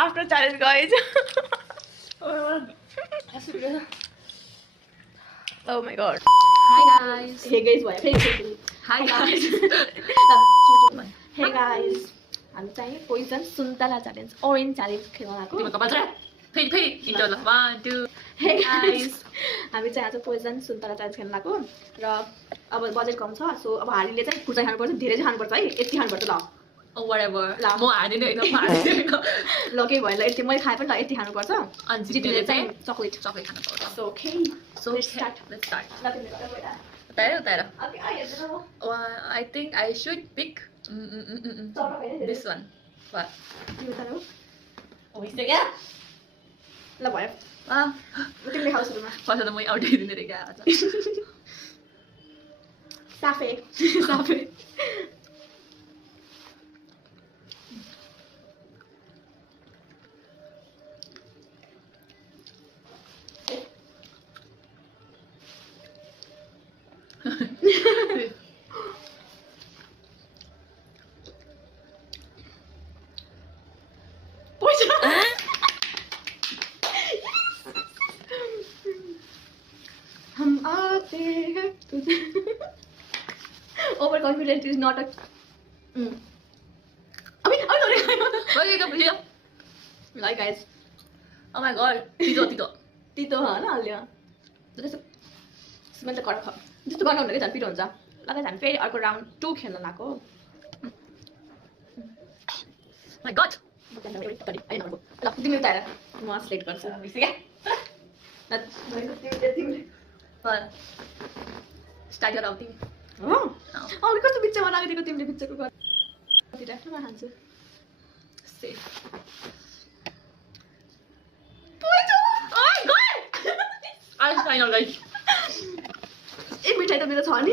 after challenge, guys. Oh my god. Hi guys. Hey guys, why? Hi guys. Hey guys. I'm trying poison Suntala challenge, orange challenge खेल्न तिम्रो लाग्यो. कपाल छ फेरि enter 1 2 Hey guys. guys. हामी चाहिँ आज पोइजन सुन्तला चलेन्ज खेल्न लाग्यो र अब बजेट कम छ सो अब हारीले चाहिँ खुर्चा खानुपर्छ, धेरै चाहिँ खानुपर्छ है, यति खानुपर्छ ल. Oh whatever. La. म हार्दिन हैन म हार्दिन. ल के भयो ल, यति मैले खाए पनि ल यति खानुपर्छ. अनि जित्नेले चाहिँ चकलेट खान पर्छ. So okay. So let's start. Let's start. ल तिमीले गरेर गएर. Tara. ओके आई हेर्नु. I think I should pick this one. What? तिमी त हो. Oh, is it yeah? ल भयो. Ah, ल तिमीले खाऊ सुरुमा. फर्स्ट त म आउट दिने रे क्या आज. साफे. साफे. हम आते हैं तुझे. Overconfident is not a. अभी sorry. Okay, come here. Like guys, Oh my god. Tito. तितो होइन हाल्यो. त्यस्तो स्मेल त कडक छ. त्यस्तो गर्नु हुँदैन कि झन् पिरो हुन्छ. ल guys, हामी फेरि अर्को राउन्ड 2 खेल्न लाग्यो. My god. ल तिमी उता हेर. म सेलेक्ट गर्छु. क्या? ल तिमीले. Well, start your outing. हो? अघि कस्तो बिच्चामा राखिदिएको तिमीले बिच्चाको गर. कति राख्नु म खान्छु. Safe. Oh my god! I final like. एक मिठाई त मेरो छ नि.